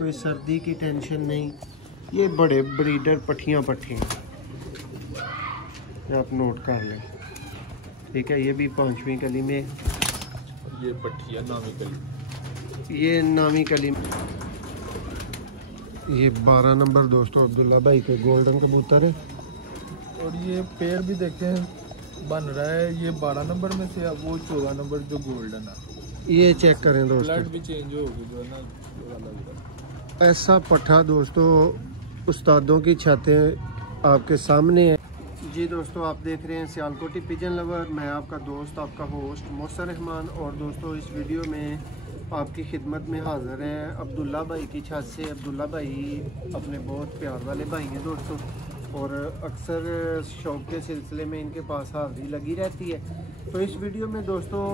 कोई सर्दी की टेंशन नहीं। ये बड़े ब्रीडर पट्ठियाँ पट्ठे हैं, आप नोट कर लें। ठीक है, ये भी 5वीं कली में, ये पट्ठिया नामी कली, ये नामी कली। ये 12 नंबर दोस्तों अब्दुल्ला भाई के गोल्डन कबूतर है। और ये पेड़ भी देखें बन रहा है, ये 12 नंबर में से, अब वो 14 नंबर जो गोल्डन है। ये चेक करें दोस्तों, ब्लड भी चेंज होगी जो है ना, लग रहा है। ऐसा पट्ठा दोस्तों उस्तादों की छतें आपके सामने है। जी दोस्तों, आप देख रहे हैं सियालकोटी पिजन लवर। मैं आपका दोस्त, आपका होस्ट मोहसिन रहमान। और दोस्तों इस वीडियो में आपकी खिदमत में हाज़िर हैं अब्दुल्ला भाई की छत से। अब्दुल्ला भाई अपने बहुत प्यार वाले भाई हैं दोस्तों, और अक्सर शौक़ के सिलसिले में इनके पास हाज़िरी लगी रहती है। तो इस वीडियो में दोस्तों,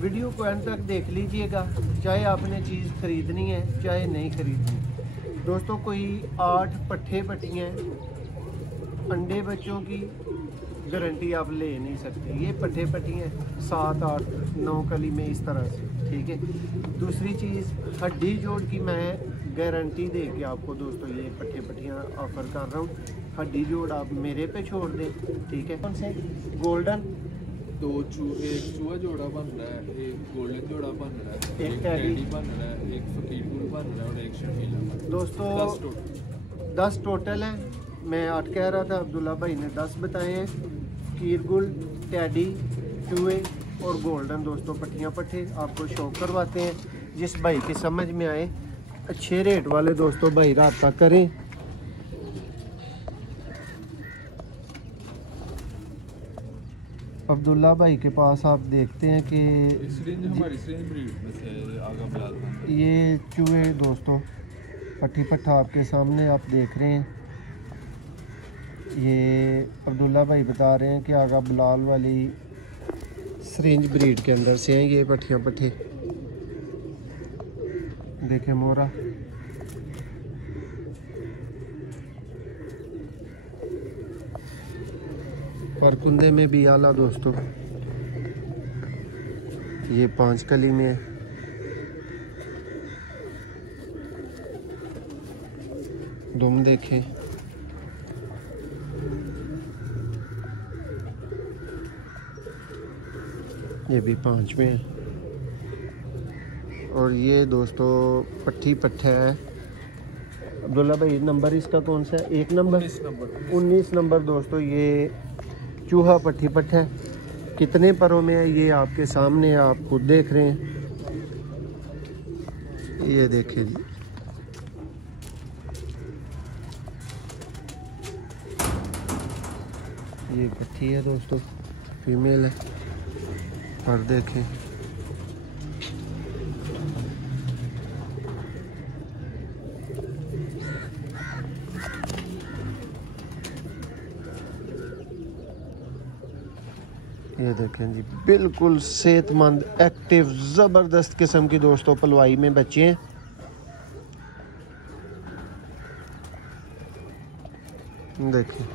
वीडियो को एंड तक देख लीजिएगा, चाहे आपने चीज़ ख़रीदनी है चाहे नहीं ख़रीदनी। दोस्तों कोई 8 पट्ठे पट्टियाँ अंडे बच्चों की गारंटी आप ले नहीं सकते। ये पट्ठे पट्टियाँ 7, 8, 9 कली में इस तरह से। ठीक है, दूसरी चीज़ हड्डी जोड़ की मैं गारंटी दे के आपको दोस्तों ये पट्ठे पट्टियाँ ऑफ़र कर रहा हूँ। हड्डी जोड़ आप मेरे पे छोड़ दें। ठीक है, कौन से गोल्डन एक चूहा जोड़ा बन रहा है, एक गोल्डन जोड़ा बन रहा है, एक टैडी बन रहा है, एक फकीर गुल बन रहा है और एक शर्मीला। दोस्तों 10 टोटल है। मैं 8 कह रहा था, अब्दुल्ला भाई ने 10 बताए हैं। फकीर गुल, टैडी, चूहे और गोल्डन दोस्तों पट्टियाँ पट्ठे आपको शौक करवाते हैं। जिस भाई की समझ में आए, अच्छे रेट वाले दोस्तों भाई राब्ता करें। अब्दुल्ला भाई के पास आप देखते हैं कि हमारी ब्रीड में से आगा बिलाल, ये चूहे दोस्तों पट्टी पट्ठा आपके सामने आप देख रहे हैं। ये अब्दुल्ला भाई बता रहे हैं कि आगा बिलाल वाली सरेंज ब्रीड के अंदर से हैं ये पट्ठियाँ पट्ठे। देखें मोरा, और कुंदे में भी आला दोस्तों। ये 5 कली में है। दुम देखें, ये भी 5 में है। और ये दोस्तों पट्ठी पट्ठा है। अब्दुल्ला भाई नंबर इसका कौन सा है? 1 नंबर, 19 नंबर दोस्तों। ये चूहा पट्ठी पट्ठा है। कितने परों में है ये आपके सामने, आप खुद देख रहे हैं। ये देखिए जी, ये पट्ठी है दोस्तों, फीमेल है। पर देखें, ये देखें जी, बिल्कुल सेहतमंद, एक्टिव, ज़बरदस्त किस्म की दोस्तों पलवाई में बच्चे हैं। देखिए,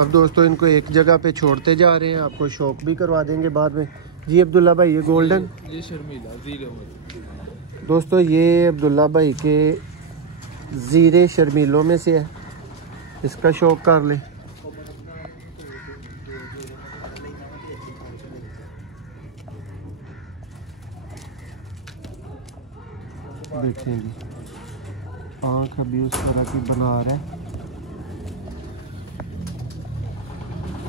अब दोस्तों इनको एक जगह पे छोड़ते जा रहे हैं, आपको शौक भी करवा देंगे बाद में। जी अब्दुल्ला भाई, ये गोल्डन, ये शर्मीला ज़ीरे दोस्तों, ये अब्दुल्ला भाई के ज़ीरे शर्मीलों में से है। इसका शौक कर लें। देखिए जी, आँख अभी उस तरह की बना रहा है,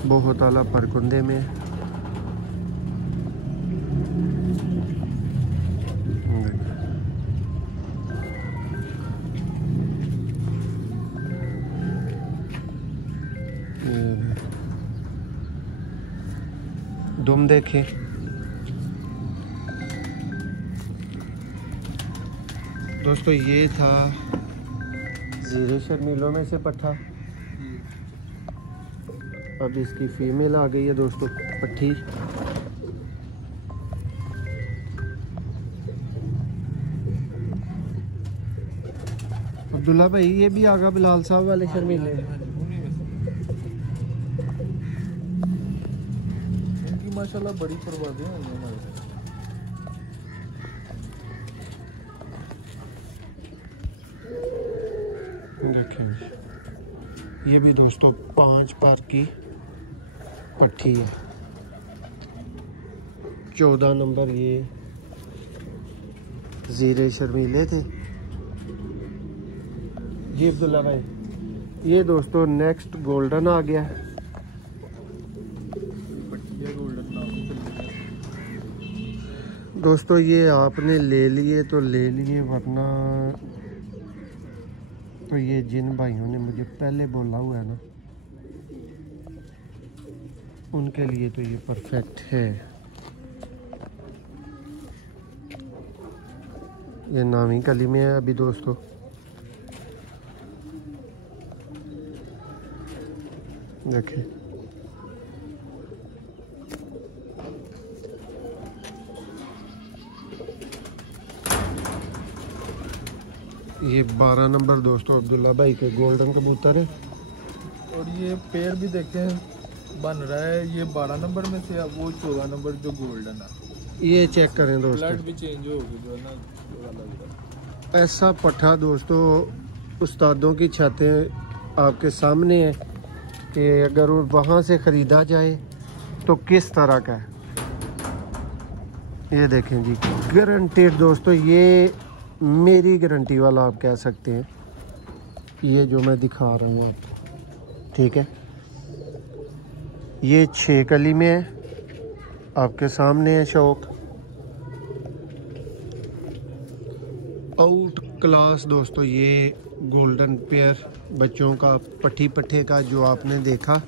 बहुत आला परकुंदे में। दुम देखें, दोस्तों ये था ज़ीरे शर्मीलों में से पट्ठा। अब इसकी फीमेल आ गई है दोस्तों पट्ठी। अब्दुल्ला भाई, ये भी आगा बिलाल साहब वाले शर्मीले हैं। माशाल्लाह बड़ी परवाज़ें हैं हमारे। देखें ये भी दोस्तों 5 पर की पट्टी है। 14 नंबर ये ज़ीरे शर्मीले थे। ये अब्दुल्ला भाई ये दोस्तों नेक्स्ट गोल्डन आ गया। दोस्तों ये आपने ले लिए तो ले लिए, वरना तो ये जिन भाइयों ने मुझे पहले बोला हुआ है ना, उनके लिए तो ये परफेक्ट है। ये नामी कली में है अभी दोस्तों। देखें ये 12 नंबर दोस्तों अब्दुल्ला भाई के गोल्डन कबूतर है। और ये पेड़ भी देखें बन रहा है, ये 12 नंबर में से, अब वो 14 नंबर जो गोल्डन है। ये चेक करें दोस्तों, ब्लड भी चेंज होगी जो है ना। ऐसा पट्ठा दोस्तों उस्तादों की छतें आपके सामने है कि अगर वहाँ से ख़रीदा जाए तो किस तरह का है। ये देखें जी, गारंटेड दोस्तों, ये मेरी गारंटी वाला आप कह सकते हैं। ये जो मैं दिखा रहा हूँ आपको, ठीक है, ये 6 कली में है, आपके सामने है शौक। आउट क्लास दोस्तों ये गोल्डन पेयर बच्चों का पट्टी पट्टे का जो आपने देखा,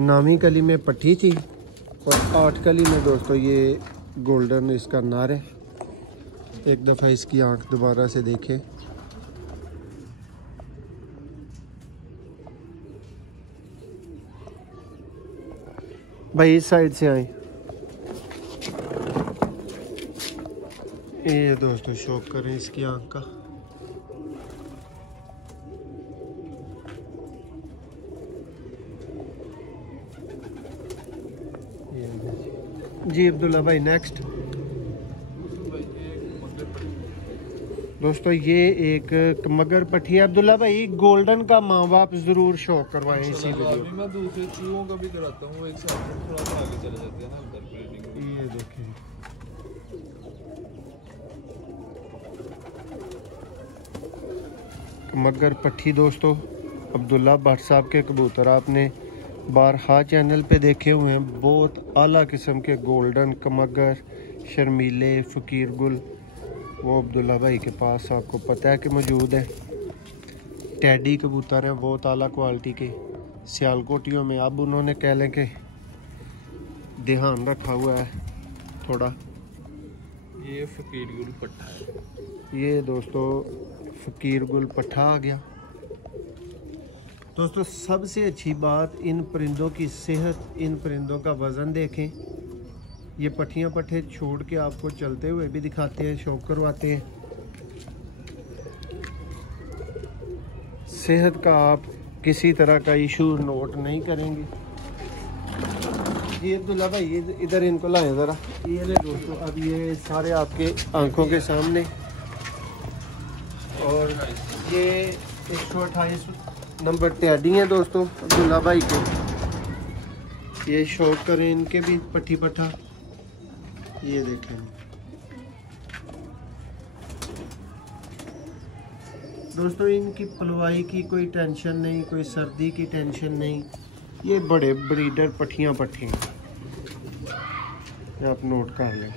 नामी कली में पट्टी थी और 8 कली में दोस्तों ये गोल्डन इसका नार है। एक दफ़ा इसकी आंख दोबारा से देखें। भाई इस साइड से आए। ये दोस्तों शौक करें इसकी आंख का। जी अब्दुल्ला भाई नेक्स्ट दोस्तों ये एक मगर पट्टी है। अब्दुल्ला भाई गोल्डन का माँ बाप जरूर शौक करवाएं इसी वीडियो। मैं दूसरे चूहों का भी कराता हूँ, एक साथ थोड़ा सा आगे चले जाते हैं ना उधर। ये देखें मगर पट्टी दोस्तों अब्दुल्ला भट्ट साहब के कबूतर आपने बारहा चैनल पे देखे हुए हैं। बहुत आला किस्म के गोल्डन कमगर शर्मीले फ़कीर गुल वो अब्दुल्ला भाई के पास आपको पता है कि मौजूद है। टैडी कबूतर हैं बहुत आला क्वालिटी के, सियालकोटियों में। अब उन्होंने कह लें कि ध्यान रखा हुआ है थोड़ा। ये फ़कीर गुल पट्टा है। ये दोस्तों फ़कीर गुल पट्ठा आ गया। दोस्तों सबसे अच्छी बात इन परिंदों की सेहत, इन परिंदों का वज़न देखें। ये पट्टियाँ पट्टे छोड़ के आपको चलते हुए भी दिखाते हैं, शौक करवाते हैं। सेहत का आप किसी तरह का इशू नोट नहीं करेंगे। ये अब्दुल्ला भाई ये इधर इनको लाएं ज़रा। ये ले दोस्तों, अब ये सारे आपके आंखों के सामने। और ये 128 नंबर टैडी हैं दोस्तों अब्दुल्ला भाई के। ये शौक करें इनके भी पट्टी पट्ठा। ये देखें दोस्तों, इनकी पलवाई की कोई टेंशन नहीं, कोई सर्दी की टेंशन नहीं। ये बड़े ब्रीडर पट्टियाँ पट्टे हैं, आप नोट कर लें,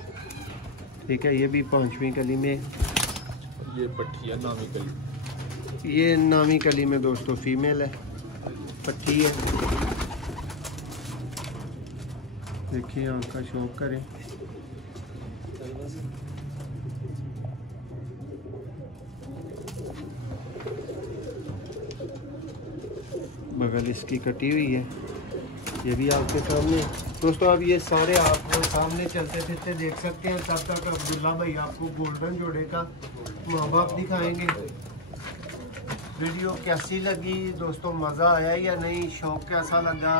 ठीक है। ये भी 5वीं कली में। ये पट्टियाँ नामी कली, ये नामी कली में दोस्तों फीमेल है, पट्टी है। देखिए आँख का शौक करें। बगल इसकी कटी हुई है, ये भी आपके सामने दोस्तों। अब ये सारे आपको सामने चलते फिरते देख सकते हैं। तब तक अब्दुल्ला भाई आपको गोल्डन जोड़े का माँ बाप दिखाएंगे। वीडियो कैसी लगी दोस्तों, मज़ा आया या नहीं, शौक कैसा लगा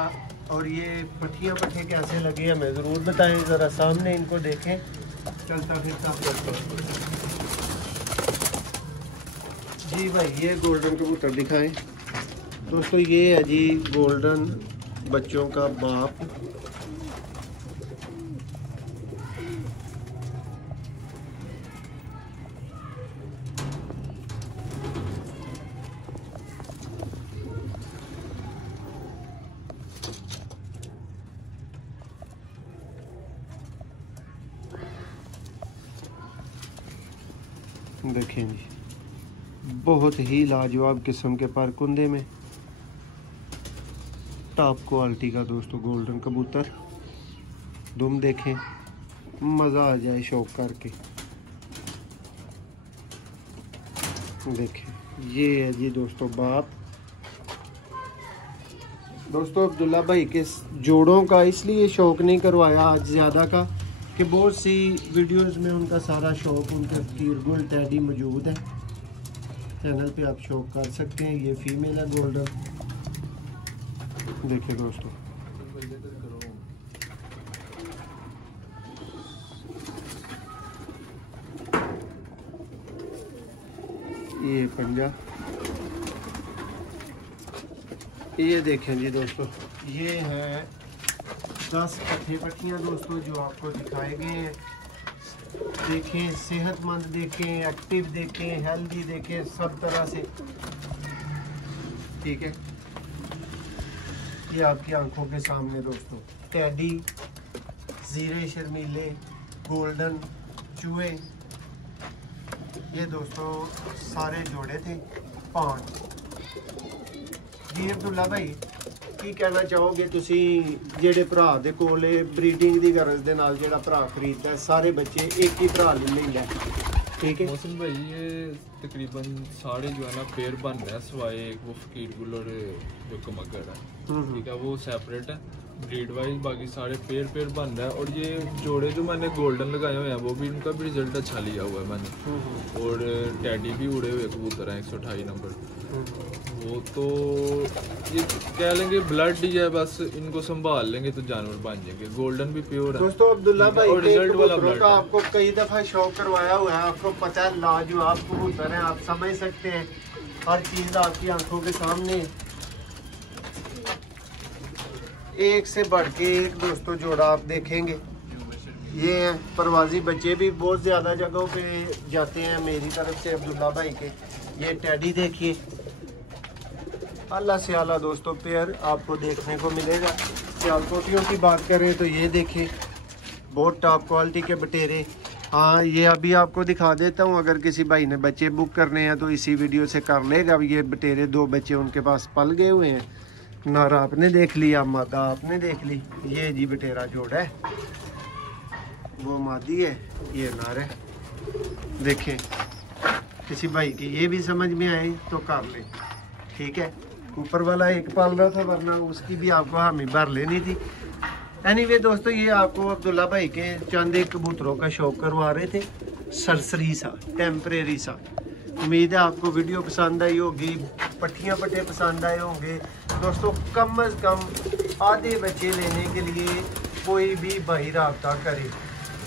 और ये पट्टियाँ पट्टे कैसे लगे हमें ज़रूर बताएं। ज़रा सामने इनको देखें चलता फिरता। जी भाई ये गोल्डन कबूतर दिखाएं दोस्तों। ये है जी गोल्डन बच्चों का बाप। देखें जी बहुत ही लाजवाब किस्म के परकुंदे में टॉप क्वालिटी का दोस्तों गोल्डन कबूतर। दुम देखें मज़ा आ जाए शौक करके। देखें ये है जी दोस्तों बाप। दोस्तों अब्दुल्ला भाई के जोड़ों का इसलिए शौक नहीं करवाया आज ज़्यादा का कि बहुत सी वीडियोस में उनका सारा शौक उनका कीरगुल टैडी मौजूद है चैनल पे, आप शौक कर सकते हैं। ये फीमेल है गोल्डन। देखिए दोस्तों ये पंजा। ये देखें जी दोस्तों ये है 10 पट्टे पट्टियाँ दोस्तों जो आपको दिखाए गए हैं। देखें सेहतमंद देखें, एक्टिव देखें, हेल्दी देखें, सब तरह से ठीक है। ये आपकी आंखों के सामने दोस्तों टैडी, जीरे शर्मीले, गोल्डन, चूहे, ये दोस्तों सारे जोड़े थे 5। जी अब्दुल्ला भाई की कहना चाहोगे तुसी जेड़े भरा दे कोले ब्रीडिंग दी गरज दे नाल जेड़ा भरा खरीददा है सारे बच्चे एक ही भरा लेंदा है ठीक है। मौसम भाई ये तकरीबन सारे जो है ना पेयर बन रहे हैं सिवाय एक वो फकीर गुल और जो कमगर है ठीक है वो सेपरेट है ब्रीड वाइज, बाकी सारे पेयर बन रहा है। और ये जोड़े जो मैंने गोल्डन लगाए हुए हैं वो भी उनका भी रिजल्ट अच्छा लिया हुआ है मैंने। और टैडी भी उड़े हुए कबूतर हैं 128 नंबर। वो तो ये कह लेंगे ब्लड ही है, बस इनको संभाल लेंगे तो जानवर बन जाएंगे। गोल्डन भी प्योर है दोस्तों। अब्दुल्ला भाई और रिजल्ट वाला ब्लड का आपको कई दफा शौक करवाया हुआ है, आपको पता है लाजवाब कबूतर हैं, आप समझ सकते हैं हर चीज आपकी आंखों के सामने। एक से बढ़ के एक दोस्तों जोड़ा आप देखेंगे। ये हैं परवाजी बच्चे भी बहुत ज्यादा जगहों पे जाते हैं मेरी तरफ से अब्दुल्ला भाई के। ये टैडी देखिए अल्लाह से आला दोस्तों पेयर आपको देखने को मिलेगा। सियालकोटियों की बात करें तो ये देखें बहुत टॉप क्वालिटी के बटेरे। हाँ ये अभी आपको दिखा देता हूँ, अगर किसी भाई ने बच्चे बुक करने हैं तो इसी वीडियो से कर लेगा। ये बटेरे 2 बच्चे उनके पास पल गए हुए हैं, नारा आपने देख लिया, मादा आपने देख ली। ये जी बटेरा जोड़ा है, वो मादी है, ये नार है। देखें किसी भाई की ये भी समझ में आए तो कर ले ठीक है। ऊपर वाला एक पाल रहा था वरना उसकी भी आपको हामी भर लेनी थी। एनीवे दोस्तों ये आपको अब्दुल्ला भाई के चंद एक कबूतरों का शौक करवा रहे थे, सरसरी सा टेम्परेरी सा। उम्मीद है आपको वीडियो पसंद आई होगी, पट्टियाँ पट्टे पसंद आए होंगे दोस्तों। कम अज़ कम आधे बच्चे लेने के लिए कोई भी भाई राब्ता करे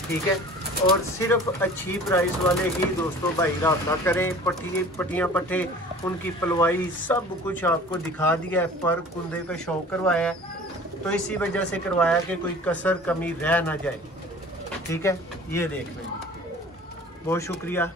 ठीक है। और सिर्फ अच्छी प्राइस वाले ही दोस्तों भाई राब्ता करें। पट्टियाँ पट्टे उनकी पलवाई सब कुछ आपको दिखा दिया है। पर कुंदे का शौक करवाया है तो इसी वजह से करवाया कि कोई कसर कमी रह ना जाए ठीक है। ये देख लें, बहुत शुक्रिया।